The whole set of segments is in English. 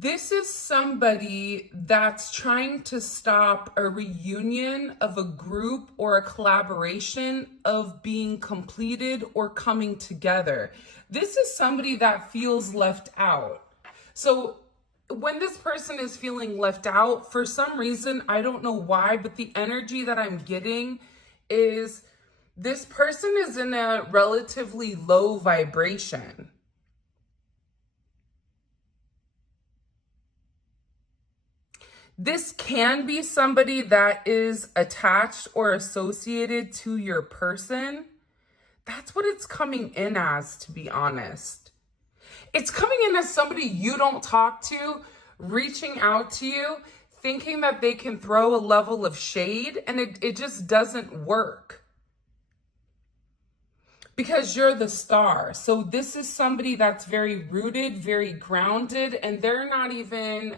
This is somebody that's trying to stop a reunion of a group or a collaboration of being completed or coming together. This is somebody that feels left out. So when this person is feeling left out, for some reason, I don't know why, but the energy that I'm getting is this person is in a relatively low vibration. This can be somebody that is attached or associated to your person. That's what it's coming in as, to be honest. It's coming in as somebody you don't talk to, reaching out to you, thinking that they can throw a level of shade, and it just doesn't work. Because you're the star. So this is somebody that's very rooted, very grounded, and they're not even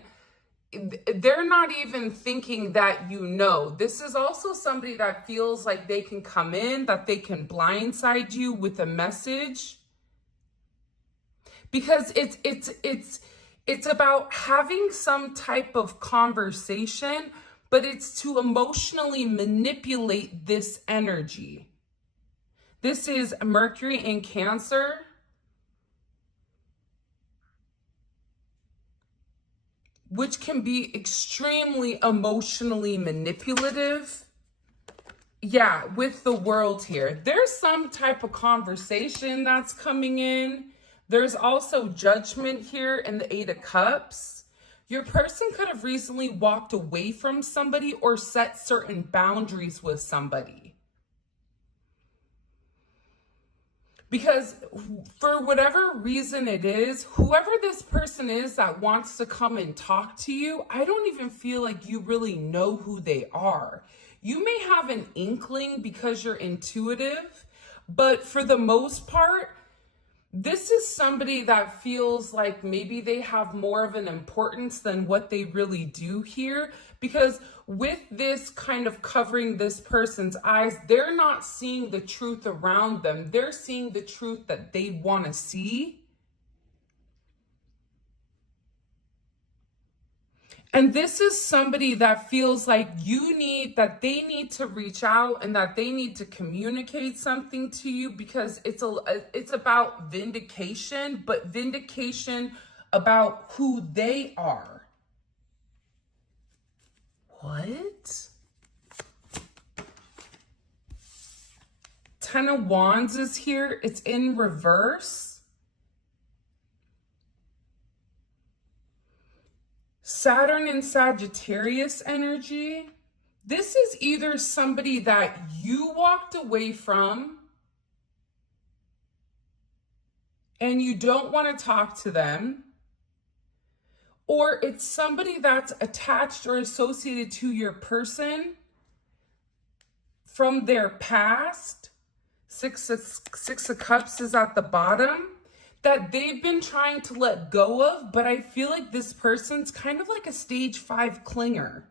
thinking that you know. This is also somebody that feels like they can come in, that they can blindside you with a message. Because it's about having some type of conversation, but it's to emotionally manipulate this energy. This is Mercury in Cancer. Which can be extremely emotionally manipulative. Yeah, with the world here. There's some type of conversation that's coming in. There's also judgment here in the Eight of Cups. Your person could have recently walked away from somebody or set certain boundaries with somebody. Because for whatever reason it is, whoever this person is that wants to come and talk to you, I don't even feel like you really know who they are. You may have an inkling because you're intuitive, but for the most part, this is somebody that feels like maybe they have more of an importance than what they really do here. Because with this kind of covering this person's eyes, they're not seeing the truth around them. They're seeing the truth that they want to see. And this is somebody that feels like that they need to reach out and that they need to communicate something to you, because it's about vindication, but vindication about who they are. What? Ten of Wands is here. It's in reverse. Saturn and Sagittarius energy. This is either somebody that you walked away from and you don't want to talk to them, or it's somebody that's attached or associated to your person from their past. Six of Cups is at the bottom, that they've been trying to let go of, but I feel like this person's kind of like a stage 5 clinger.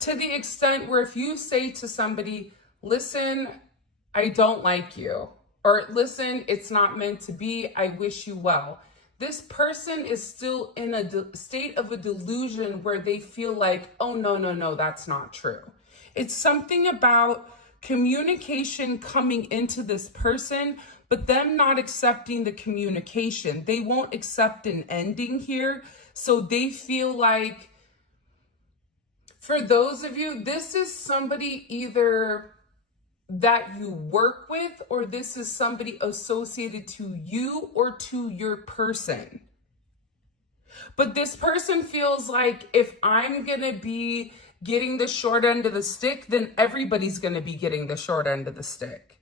To the extent where if you say to somebody, listen, I don't like you, or listen, it's not meant to be, I wish you well. This person is still in a state of a delusion where they feel like, oh, no, that's not true. It's something about communication coming into this person, but them not accepting the communication. They won't accept an ending here. So they feel like, for those of you, this is somebody either that you work with, or this is somebody associated to you or to your person. But this person feels like, if I'm going to be getting the short end of the stick, then everybody's going to be getting the short end of the stick.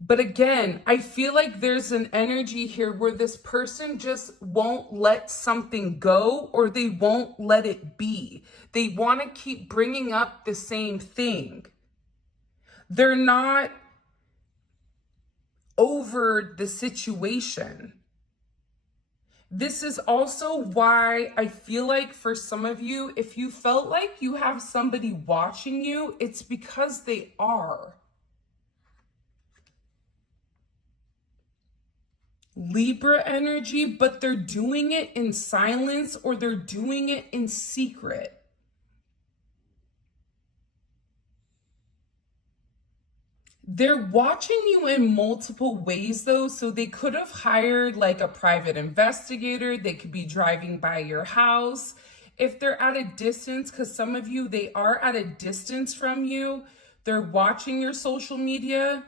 But again, I feel like there's an energy here where this person just won't let something go, or they won't let it be. They want to keep bringing up the same thing. They're not over the situation. This is also why I feel like for some of you, if you felt like you have somebody watching you, it's because they are. Libra energy, but they're doing it in silence or they're doing it in secret. They're watching you in multiple ways though, so they could have hired like a private investigator. They could be driving by your house. If they're at a distance, because some of you, they are at a distance from you, they're watching your social media.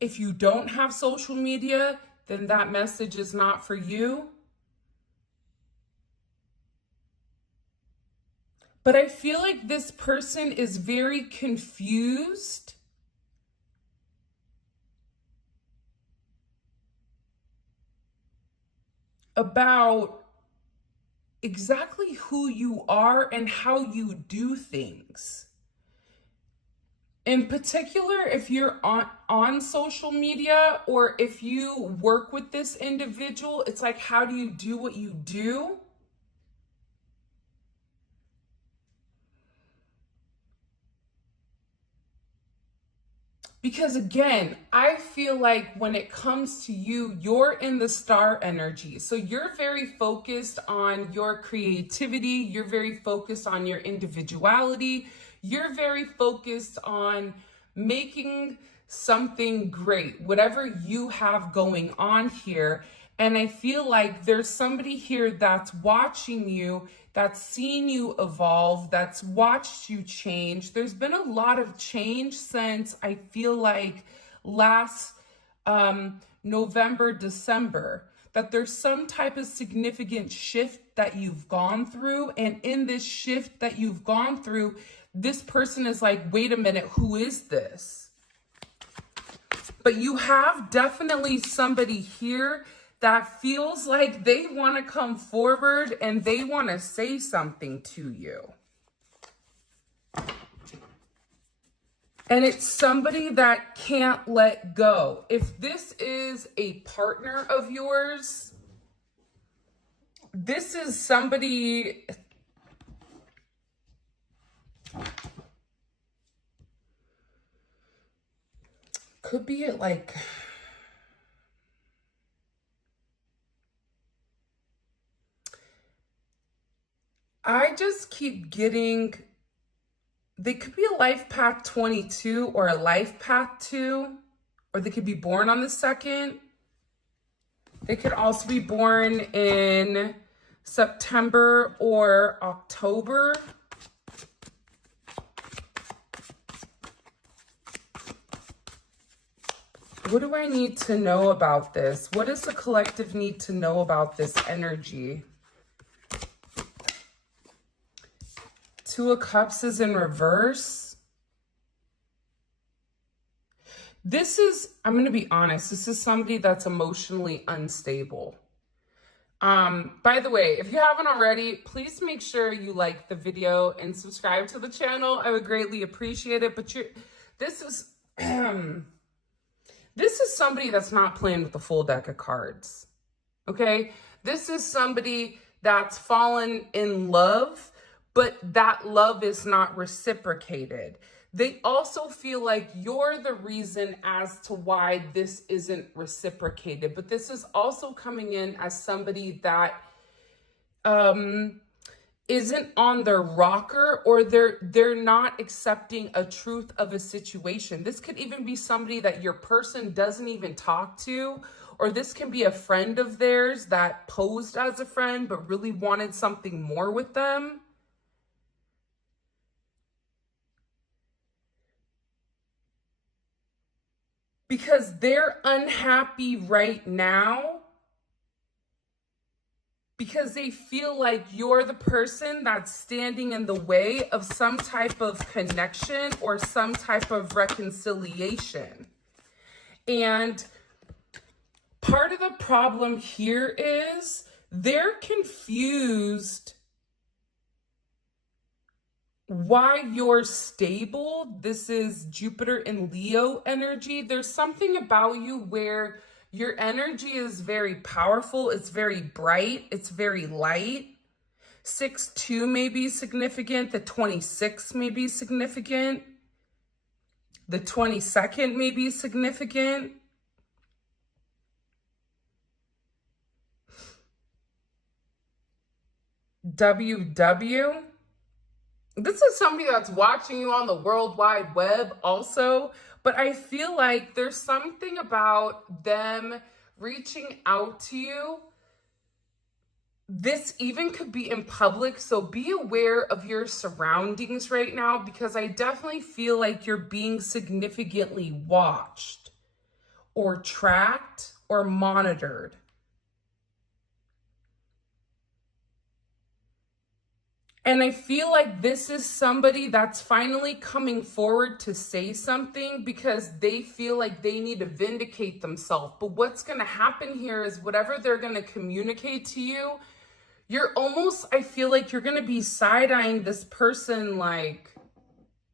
If you don't have social media, then that message is not for you. But I feel like this person is very confused about exactly who you are and how you do things. In particular, if you're on social media or if you work with this individual, it's like, how do you do what you do? Because again, I feel like when it comes to you, you're in the star energy. So you're very focused on your creativity. You're very focused on your individuality. You're very focused on making something great, whatever you have going on here. And I feel like there's somebody here that's watching you, that's seen you evolve, that's watched you change. There's been a lot of change since I feel like last November, December, that there's some type of significant shift that you've gone through. And in this shift that you've gone through, this person is like, wait a minute, who is this? But you have definitely somebody here that feels like they want to come forward and they want to say something to you. And it's somebody that can't let go. If this is a partner of yours, this is somebody... Could be like... I just keep getting, they could be a life path 22 or a life path 2, or they could be born on the 2nd. They could also be born in September or October. What do I need to know about this? What does the collective need to know about this energy? Two of Cups is in reverse. This is, I'm going to be honest, this is somebody that's emotionally unstable. By the way, if you haven't already, please make sure you like the video and subscribe to the channel. I would greatly appreciate it. But this is this is somebody that's not playing with the full deck of cards. Okay? This is somebody that's fallen in love, but that love is not reciprocated. They also feel like you're the reason as to why this isn't reciprocated. But this is also coming in as somebody that isn't on their rocker, or they're not accepting a truth of a situation. This could even be somebody that your person doesn't even talk to, or this can be a friend of theirs that posed as a friend but really wanted something more with them. Because they're unhappy right now because they feel like you're the person that's standing in the way of some type of connection or some type of reconciliation. And part of the problem here is they're confused why you're stable. This is Jupiter and Leo energy. There's something about you where your energy is very powerful. It's very bright. It's very light. 6-2 may be significant. The 26 may be significant. The 22nd may be significant. WW. This is somebody that's watching you on the World Wide Web also, but I feel like there's something about them reaching out to you. This even could be in public, so be aware of your surroundings right now, because I definitely feel like you're being significantly watched or tracked or monitored. And I feel like this is somebody that's finally coming forward to say something because they feel like they need to vindicate themselves. But what's going to happen here is whatever they're going to communicate to you, you're almost, I feel like you're going to be side-eyeing this person like,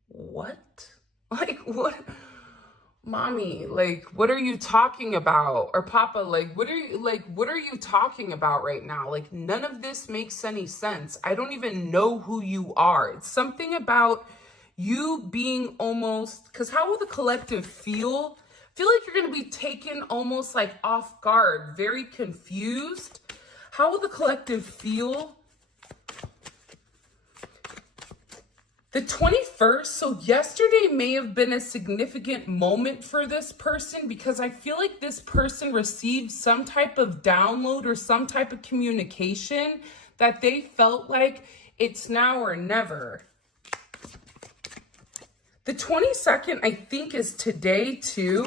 what? Like, what? Mommy, like, what are you talking about? Or Papa, like, what are you talking about right now? Like, none of this makes any sense. I don't even know who you are. It's something about you being almost, because how will the collective feel? Feel like you're going to be taken almost like off guard, very confused. How will the collective feel? The 21st, so yesterday may have been a significant moment for this person because I feel like this person received some type of download or some type of communication that they felt like it's now or never. The 22nd, I think, is today too.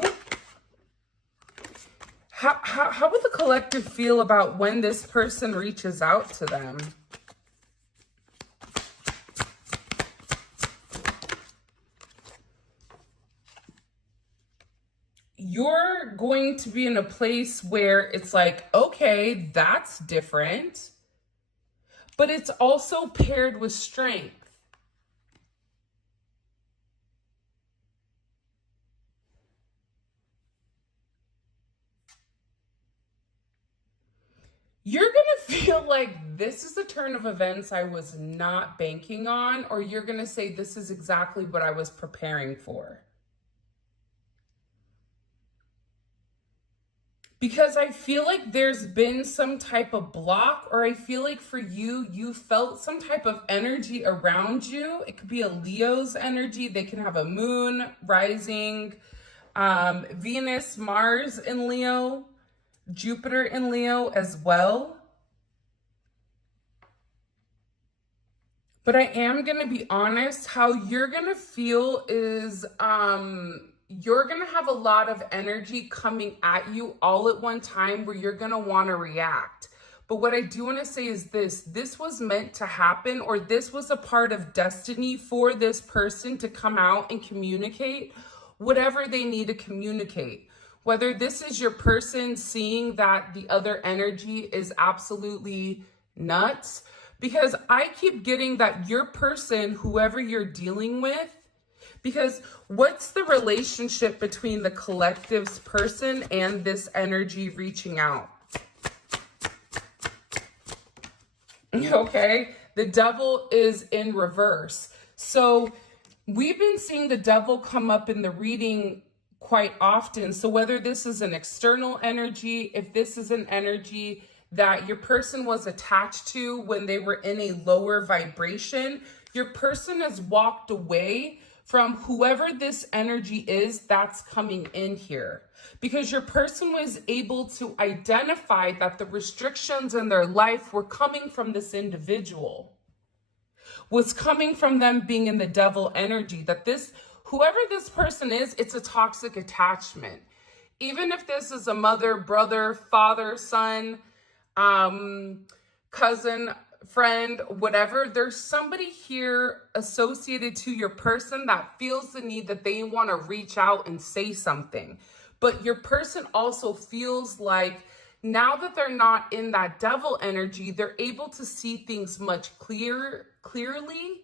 How would the collective feel about when this person reaches out to them? You're going to be in a place where it's like, okay, that's different, but it's also paired with strength. You're going to feel like this is a turn of events I was not banking on, or you're going to say, this is exactly what I was preparing for. Because I feel like there's been some type of block, or I feel like for you, you felt some type of energy around you. It could be a Leo's energy. They can have a moon, rising, Venus, Mars in Leo, Jupiter in Leo as well. But I am going to be honest, how you're going to feel is you're going to have a lot of energy coming at you all at one time where you're going to want to react. But what I do want to say is this was meant to happen, or this was a part of destiny for this person to come out and communicate whatever they need to communicate. Whether this is your person seeing that the other energy is absolutely nuts, because I keep getting that your person, whoever you're dealing with, because what's the relationship between the collective's person and this energy reaching out? Okay, the devil is in reverse. So we've been seeing the devil come up in the reading quite often. So whether this is an external energy, if this is an energy that your person was attached to when they were in a lower vibration, your person has walked away from whoever this energy is that's coming in here. Because your person was able to identify that the restrictions in their life were coming from this individual. Was coming from them being in the devil energy. That this, whoever this person is, it's a toxic attachment. Even if this is a mother, brother, father, son, cousin, friend, whatever, there's somebody here associated to your person that feels the need that they want to reach out and say something. But your person also feels like now that they're not in that devil energy, they're able to see things much clearly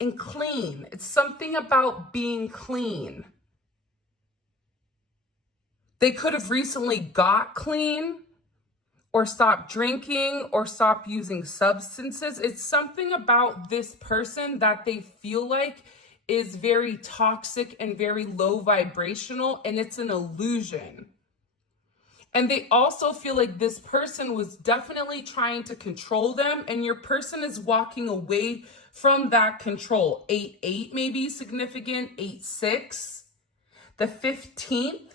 and clean. It's something about being clean. They could have recently got clean, or stop drinking, or stop using substances. It's something about this person that they feel like is very toxic and very low vibrational, and it's an illusion. And they also feel like this person was definitely trying to control them, and your person is walking away from that control. 8-8 may be significant, 8-6. The 15th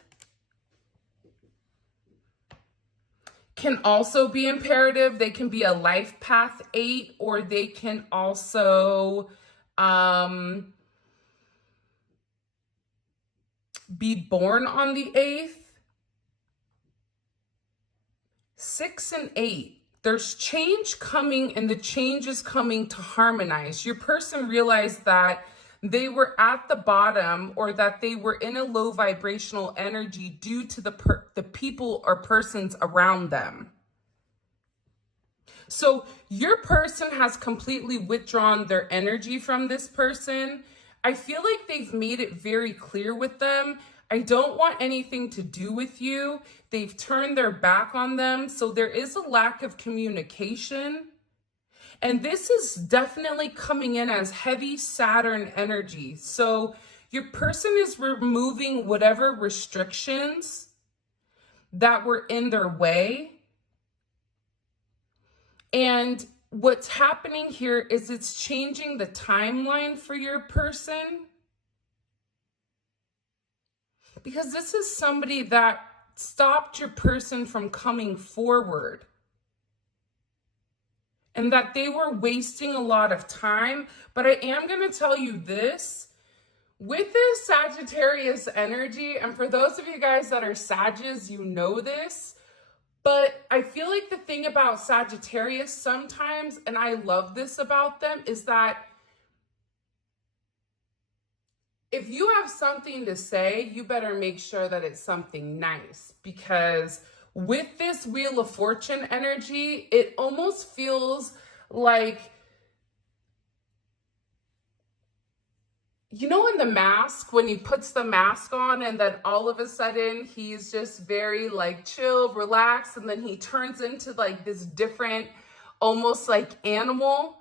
can also be imperative. They can be a life path 8, or they can also be born on the 8th. 6 and 8, there's change coming, and the change is coming to harmonize. Your person realized that they were at the bottom, or that they were in a low vibrational energy due to the people or persons around them. So your person has completely withdrawn their energy from this person. I feel like they've made it very clear with them, I don't want anything to do with you. They've turned their back on them. So there is a lack of communication. And this is definitely coming in as heavy Saturn energy. So your person is removing whatever restrictions that were in their way. And what's happening here is it's changing the timeline for your person. Because this is somebody that stopped your person from coming forward. And that they were wasting a lot of time. But I am going to tell you this. With this Sagittarius energy, and for those of you guys that are Sagittarius, you know this. But I feel like the thing about Sagittarius sometimes, and I love this about them, is that if you have something to say, you better make sure that it's something nice. Because with this Wheel of Fortune energy, it almost feels like, you know, in The Mask, when he puts the mask on and then all of a sudden he's just very like chill, relaxed, and then he turns into like this different, almost like animal,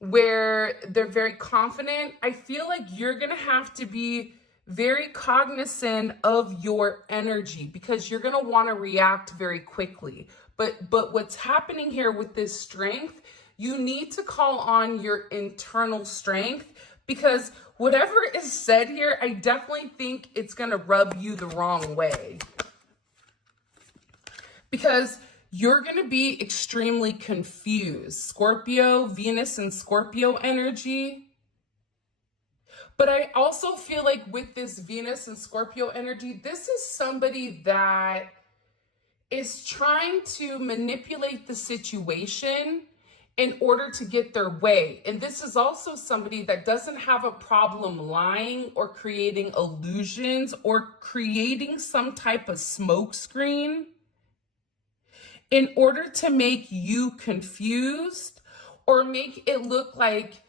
where they're very confident. I feel like you're going to have to be very cognizant of your energy, because you're going to want to react very quickly. But what's happening here with this strength, you need to call on your internal strength, because whatever is said here, I definitely think it's going to rub you the wrong way. Because you're going to be extremely confused. Scorpio, Venus and Scorpio energy. But I also feel like with this Venus and Scorpio energy, this is somebody that is trying to manipulate the situation in order to get their way. And this is also somebody that doesn't have a problem lying or creating illusions or creating some type of smokescreen in order to make you confused, or make it look like,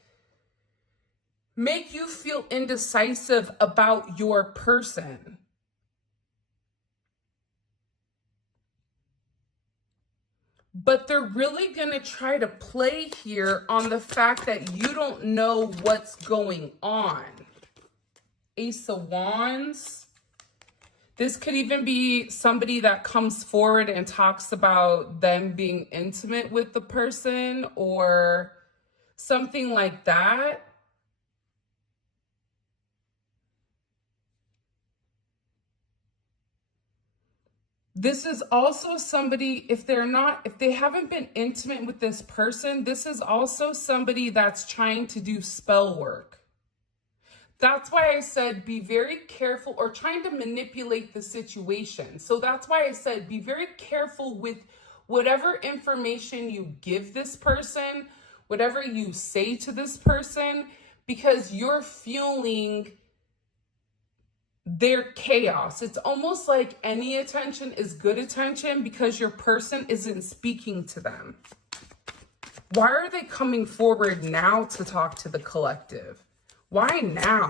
make you feel indecisive about your person. But they're really going to try to play here on the fact that you don't know what's going on. Ace of Wands. This could even be somebody that comes forward and talks about them being intimate with the person or something like that. This is also somebody, if they haven't been intimate with this person, this is also somebody that's trying to do spell work. That's why I said be very careful, or trying to manipulate the situation. So that's why I said be very careful with whatever information you give this person, whatever you say to this person, because you're fueling their chaos. It's almost like any attention is good attention because your person isn't speaking to them. Why are they coming forward now to talk to the collective? Why now?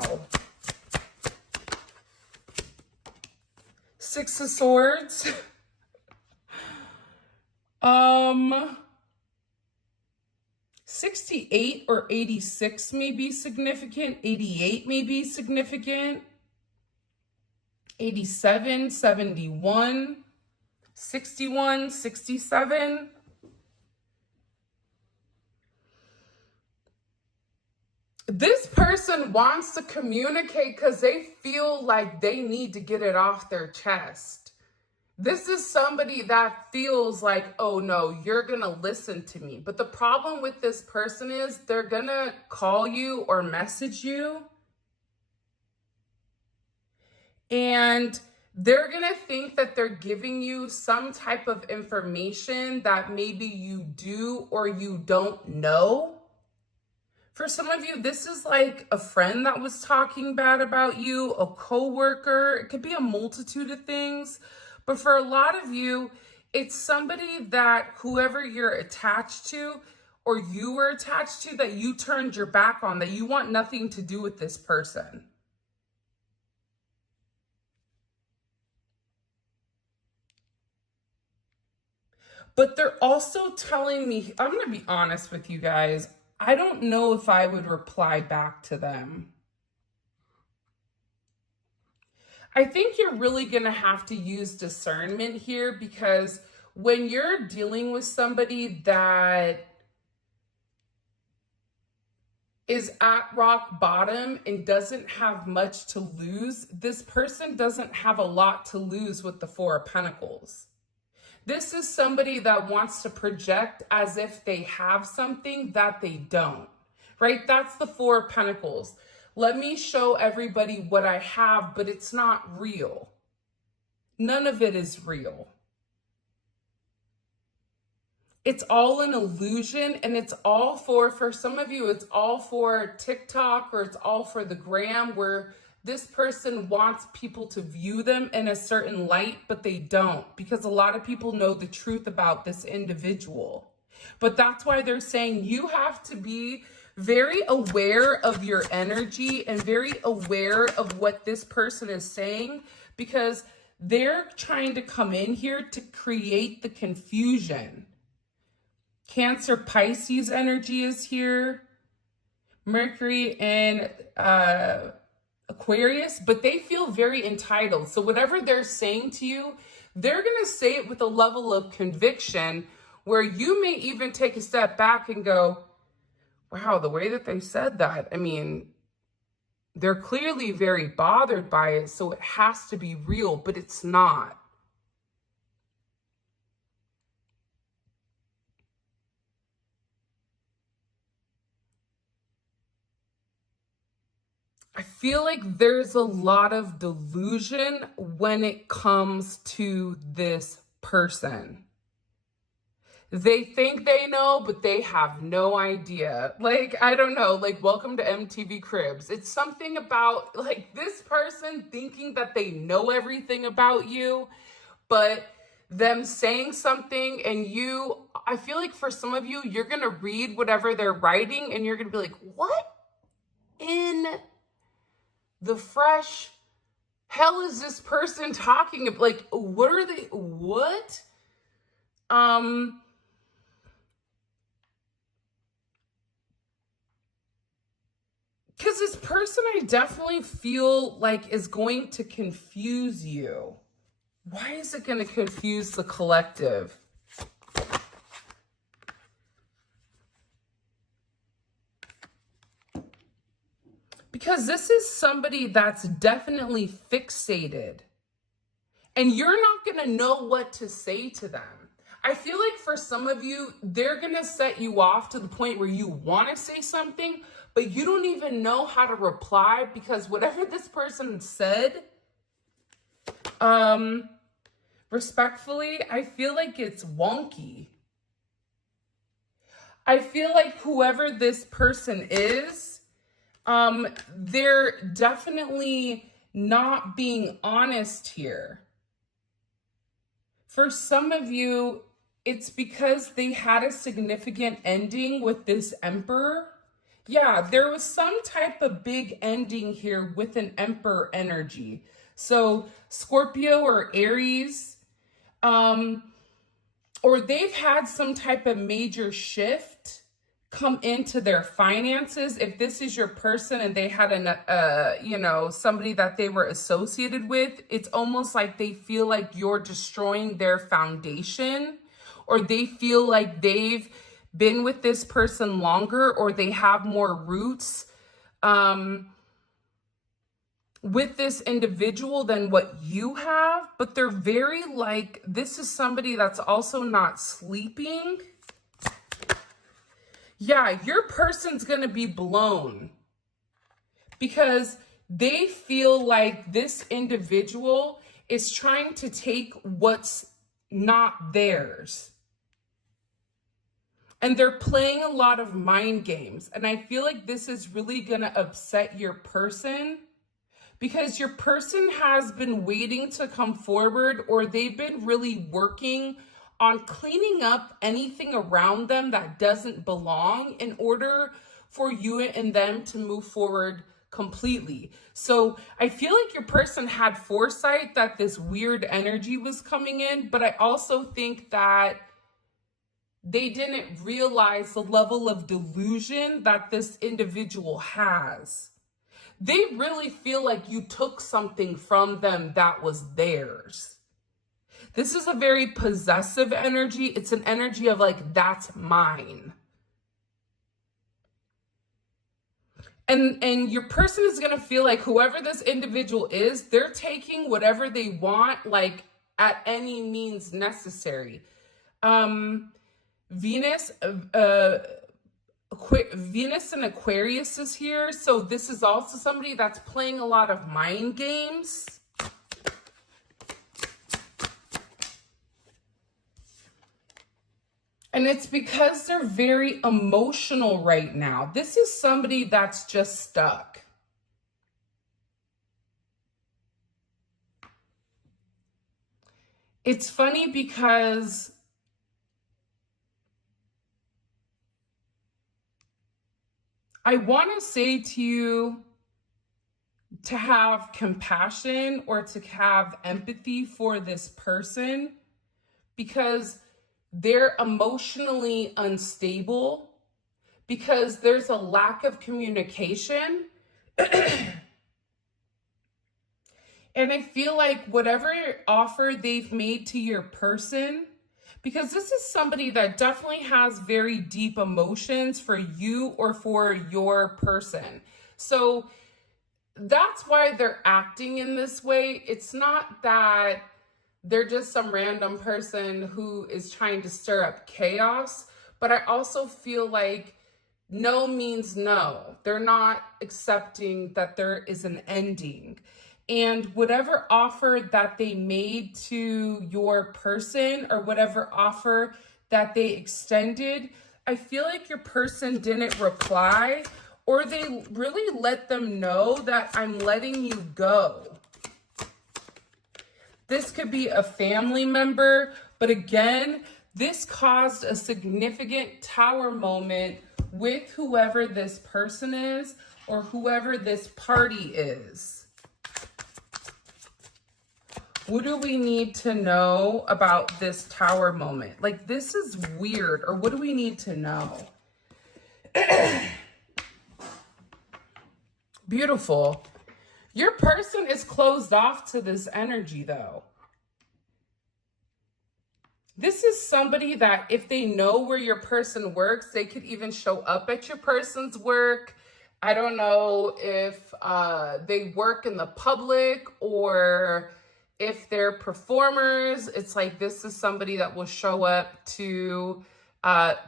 Six of Swords. 68 or 86 may be significant. 88 may be significant. 87, 71. 61, 67. This person wants to communicate because they feel like they need to get it off their chest. This is somebody that feels like, oh no, you're going to listen to me. But the problem with this person is they're going to call you or message you, and they're going to think that they're giving you some type of information that maybe you do or you don't know. For some of you, this is like a friend that was talking bad about you, a coworker. It could be a multitude of things. But for a lot of you, it's somebody that whoever you're attached to or you were attached to, that you turned your back on, that you want nothing to do with this person. But they're also telling me, I'm going to be honest with you guys, I don't know if I would reply back to them. I think you're really going to have to use discernment here, because when you're dealing with somebody that is at rock bottom and doesn't have much to lose, this person doesn't have a lot to lose with the Four of Pentacles. This is somebody that wants to project as if they have something that they don't, right? That's the Four of Pentacles. Let me show everybody what I have, but it's not real. None of it is real. It's all an illusion, and it's all for some of you, it's all for TikTok, or it's all for the gram, where this person wants people to view them in a certain light, but they don't, because a lot of people know the truth about this individual. But that's why they're saying you have to be very aware of your energy and very aware of what this person is saying, because they're trying to come in here to create the confusion. Cancer, Pisces energy is here. Mercury and Aquarius, but they feel very entitled. So whatever they're saying to you, they're going to say it with a level of conviction where you may even take a step back and go, wow, the way that they said that, I mean, they're clearly very bothered by it, so it has to be real, but it's not. I feel like there's a lot of delusion when it comes to this person. They think they know, but they have no idea. Like, I don't know, like, welcome to MTV Cribs. It's something about, like, this person thinking that they know everything about you, but them saying something, and you, I feel like for some of you, you're going to read whatever they're writing, and you're going to be like, what in the fresh hell is this person talking about? Like, what are they, what? Because this person, I definitely feel like, is going to confuse you. Why is it going to confuse the collective? Because this is somebody that's definitely fixated, and you're not going to know what to say to them. I feel like for some of you, they're going to set you off to the point where you want to say something, but you don't even know how to reply, because whatever this person said, respectfully, I feel like it's wonky. I feel like whoever this person is, they're definitely not being honest here. For some of you, it's because they had a significant ending with this Emperor. Yeah, there was some type of big ending here with an Emperor energy. So Scorpio or Aries, or they've had some type of major shift come into their finances. If this is your person and they had somebody that they were associated with, it's almost like they feel like you're destroying their foundation, or they feel like they've been with this person longer, or they have more roots with this individual than what you have. But they're very like, this is somebody that's also not sleeping. Yeah, your person's going to be blown because they feel like this individual is trying to take what's not theirs. And they're playing a lot of mind games. And I feel like this is really going to upset your person, because your person has been waiting to come forward, or they've been really working on cleaning up anything around them that doesn't belong in order for you and them to move forward completely. So I feel like your person had foresight that this weird energy was coming in, but I also think that they didn't realize the level of delusion that this individual has. They really feel like you took something from them that was theirs. This is a very possessive energy. It's an energy of like, that's mine. And your person is going to feel like whoever this individual is, they're taking whatever they want, like at any means necessary. Venus and Aquarius is here. So this is also somebody that's playing a lot of mind games. And it's because they're very emotional right now. This is somebody that's just stuck. It's funny because I want to say to you to have compassion or to have empathy for this person, because they're emotionally unstable, because there's a lack of communication. And I feel like whatever offer they've made to your person, because this is somebody that definitely has very deep emotions for you or for your person. So that's why they're acting in this way. It's not that they're just some random person who is trying to stir up chaos, but I also feel like no means no. They're not accepting that there is an ending. And whatever offer that they made to your person, or whatever offer that they extended, I feel like your person didn't reply, or they really let them know that I'm letting you go. This could be a family member, but again, this caused a significant tower moment with whoever this person is, or whoever this party is. What do we need to know about this tower moment? Like, this is weird, or what do we need to know? Beautiful. Your person is closed off to this energy, though. This is somebody that if they know where your person works, they could even show up at your person's work. I don't know if they work in the public, or if they're performers. It's like, this is somebody that will show up to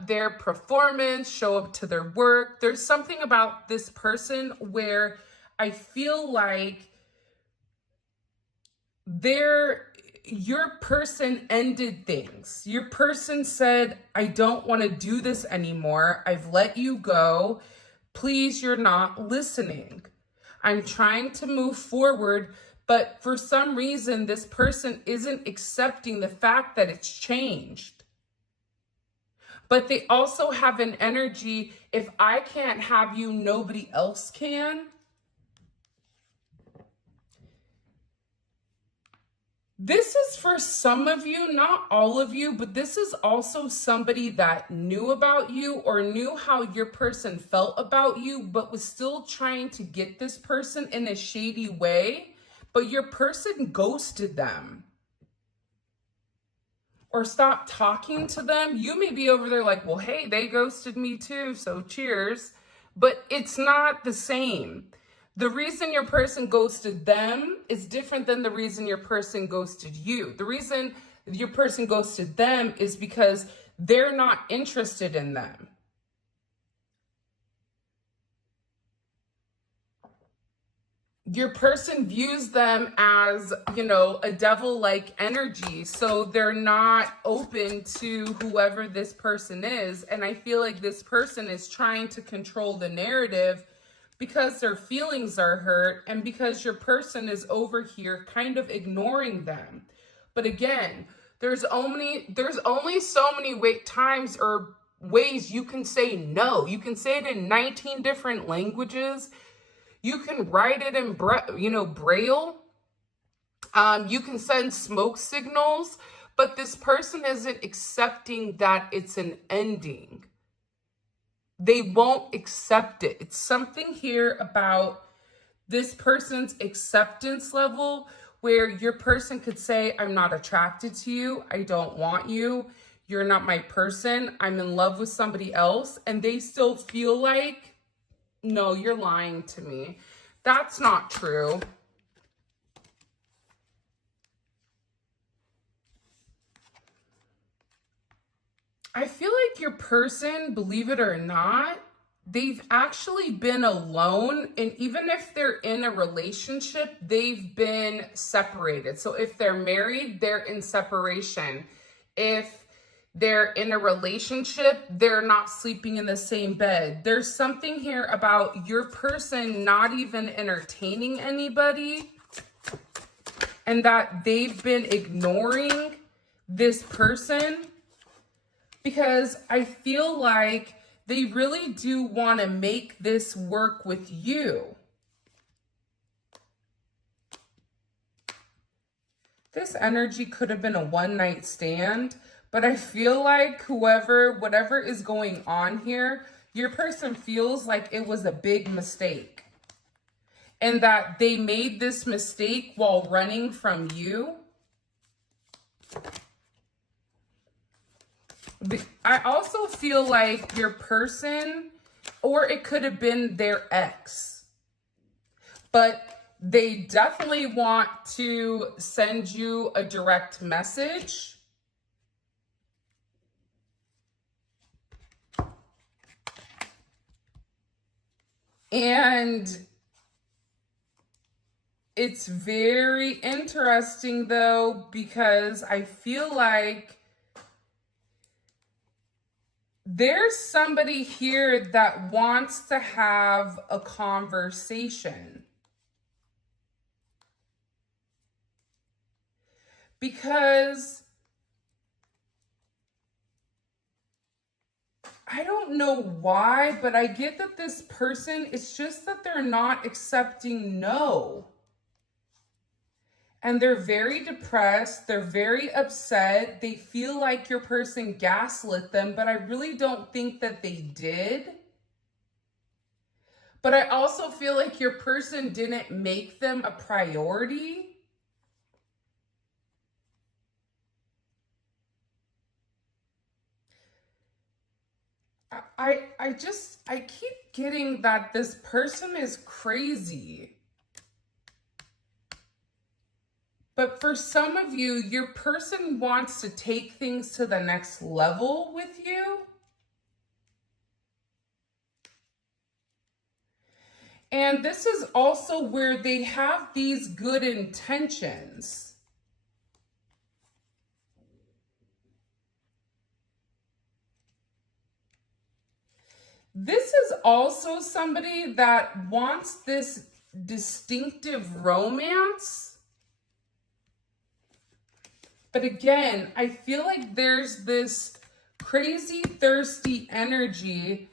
their performance, show up to their work. There's something about this person where I feel like your person ended things. Your person said, I don't want to do this anymore. I've let you go. Please, you're not listening. I'm trying to move forward, but for some reason, this person isn't accepting the fact that it's changed. But they also have an energy, if I can't have you, nobody else can. This is for some of you, not all of you, but this is also somebody that knew about you or knew how your person felt about you, but was still trying to get this person in a shady way, but your person ghosted them or stopped talking to them. You may be over there like, well, hey, they ghosted me too, so cheers. But it's not the same. The reason your person ghosted them is different than the reason your person ghosted you. The reason your person ghosted them is because they're not interested in them. Your person views them as, a devil-like energy. So they're not open to whoever this person is. And I feel like this person is trying to control the narrative because their feelings are hurt and because your person is over here kind of ignoring them. But again, there's only so many times or ways you can say no. You can say it in 19 different languages. You can write it in Braille. You can send smoke signals, but this person isn't accepting that it's an ending. They won't accept it. It's something here about this person's acceptance level where your person could say, I'm not attracted to you. I don't want you. You're not my person. I'm in love with somebody else. And they still feel like, no, you're lying to me. That's not true. I feel like your person, believe it or not, they've actually been alone. And even if they're in a relationship, they've been separated. So if they're married, they're in separation. If they're in a relationship, they're not sleeping in the same bed. There's something here about your person not even entertaining anybody and that they've been ignoring this person. Because I feel like they really do want to make this work with you. This energy could have been a one-night stand, but I feel like whatever is going on here, your person feels like it was a big mistake. And that they made this mistake while running from you. I also feel like your person, or it could have been their ex, but they definitely want to send you a direct message. And it's very interesting though, because I feel like there's somebody here that wants to have a conversation. Because I don't know why, but I get that this person, it's just that they're not accepting no. And they're very depressed. They're very upset. They feel like your person gaslit them, but I really don't think that they did. But I also feel like your person didn't make them a priority. I keep getting that this person is crazy. But for some of you, your person wants to take things to the next level with you. And this is also where they have these good intentions. This is also somebody that wants this distinctive romance. But again, I feel like there's this crazy, thirsty energy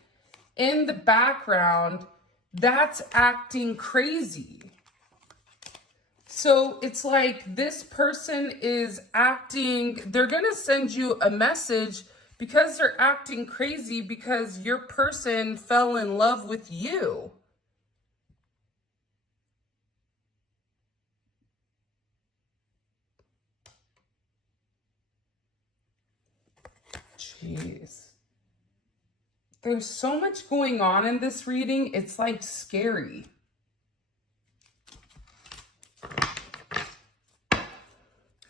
in the background that's acting crazy. So it's like this person is acting, they're going to send you a message because they're acting crazy because your person fell in love with you. Jeez. There's so much going on in this reading. It's like scary.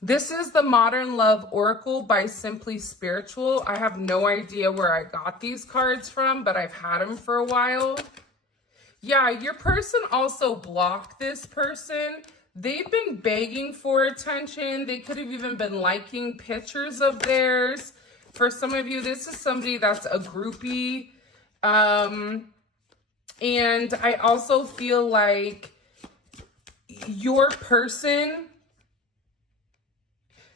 This is the Modern Love Oracle by Simply Spiritual. I have no idea where I got these cards from, but I've had them for a while. Yeah, your person also blocked this person. They've been begging for attention. They could have even been liking pictures of theirs. For some of you, this is somebody that's a groupie. And I also feel like your person,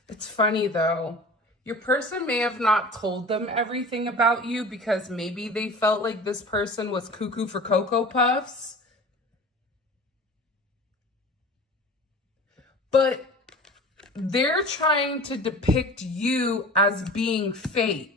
it's funny though, your person may have not told them everything about you because maybe they felt like this person was cuckoo for Cocoa Puffs. But they're trying to depict you as being fake.